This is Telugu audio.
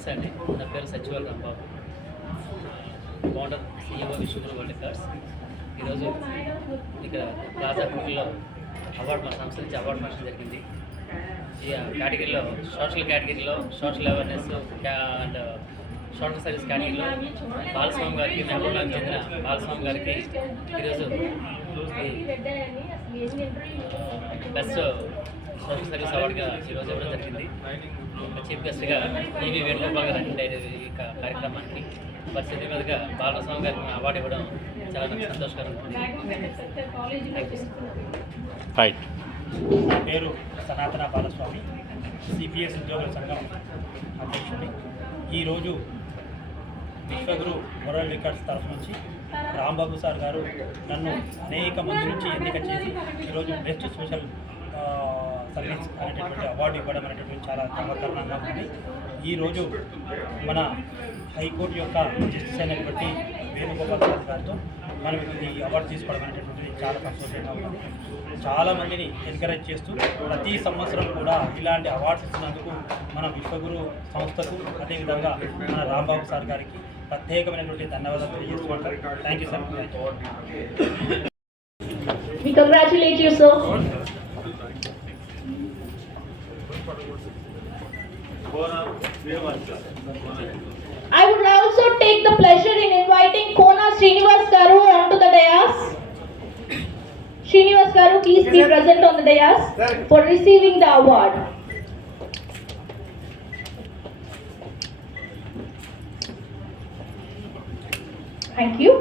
నమస్తే అండి. నా పేరు Sachivala Rambabu, founder CEO Vishwaguru world records. ఈరోజు ఇక్కడ ప్లాజా హోటల్లో అవార్డు మా సంస్థ నుంచి అవార్డు ఫంక్షన్ జరిగింది. ఈ కేటగిరీలో social awareness and social service కేటగిరీలో బాలస్వామి గారికి, నెల్లూరుకి చెందిన బాలస్వామి గారికి ఈరోజు బెస్ట్ సోషల్ సర్వీస్ అవార్డుగా ఈరోజు ఇవ్వడం జరిగింది. చీఫ్ గెస్ట్గా ఈవి వేణుగోపాల్ గారు అటెండ్ అయ్యేది ఈ కార్యక్రమానికి. పరిస్థితి మీదుగా బాలస్వామి గారికి అవార్డు ఇవ్వడం చాలా నాకు సంతోషకరంగా ఉంది. నా పేరు సనాతన బాలస్వామి, సిపిఎస్ ఉద్యోగుల సంఘం అధ్యక్షుడి. ఈరోజు విశ్వగురు వరల్డ్ రికార్డ్స్ తరఫు నుంచి రాంబాబు సార్ గారు నన్ను అనేక మంది నుంచి ఎన్నిక చేసి ఈరోజు బెస్ట్ సోషల్ సర్వీస్ అనేటటువంటి అవార్డు ఇవ్వడం అనేటటువంటి చాలా గర్వకారణంగా ఉంది. ఈరోజు మన హైకోర్టు యొక్క జస్టిస్ అయినటువంటి వేణుగోపాల్ సార్ గారితో మనం ఈ అవార్డు తీసుకోవడం అనేటటువంటిది చాలా సంతోషంగా ఉంది. చాలామందిని ఎంకరేజ్ చేస్తూ ప్రతి సంవత్సరం కూడా ఇలాంటి అవార్డ్స్ ఇచ్చినందుకు మన విశ్వగురు సంస్థకు, అదేవిధంగా మన రాంబాబు సార్ గారికి ప్రత్యేకమైనటువంటి ధన్యవాదాలు తెలియజేసుకుంటాం. Thank you sir. We congratulate you, sir. I would also take the pleasure in inviting Kona Srinivas Garu onto the dais. Srinivas Garu, please be present on the dais for receiving the award. Thank you.